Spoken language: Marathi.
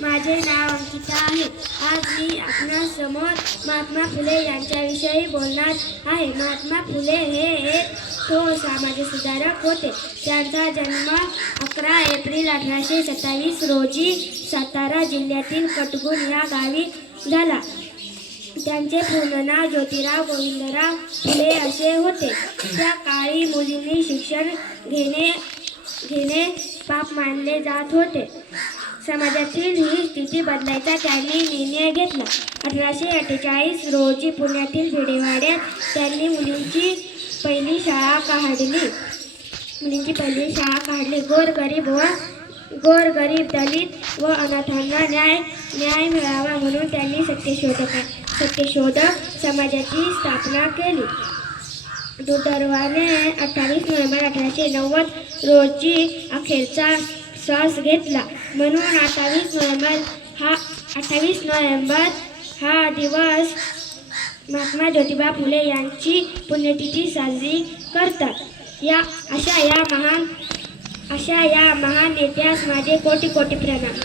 माझे नाव अंकिता आहे. आज मी आपणासमोर महात्मा फुले यांच्याविषयी बोलणार आहे. महात्मा फुले हे एक थोर समाजसुधारक होते. त्यांचा जन्म 11 एप्रिल 1827 रोजी सातारा जिल्ह्यातील कटगुण या गावी झाला. त्यांचे पूर्ण नाव ज्योतिराव गोविंदराव फुले असे होते. त्या काळी मुलींनी शिक्षण घेणे पाप मानले जात होते. समाजातील ही स्थिती बदलायचा त्यांनी निर्णय घेतला. 1848 रोजी पुण्यातील भिडेवाड्यात त्यांनी मुलींची पहिली शाळा काढली. गोरगरीब दलित व अनाथांना न्याय मिळावा म्हणून त्यांनी सत्यशोधक समाजाची स्थापना केली. दुर्दैवाने 28 नोव्हेंबर 1890 रोजी अखेरचा श्वास घेतला. म्हणून 28 नोव्हेंबर हा दिवस महात्मा ज्योतिबा फुले यांची पुण्यतिथी साजरी करतात. अशा या महान नेत्यास माझे कोटी कोटी प्रणाम.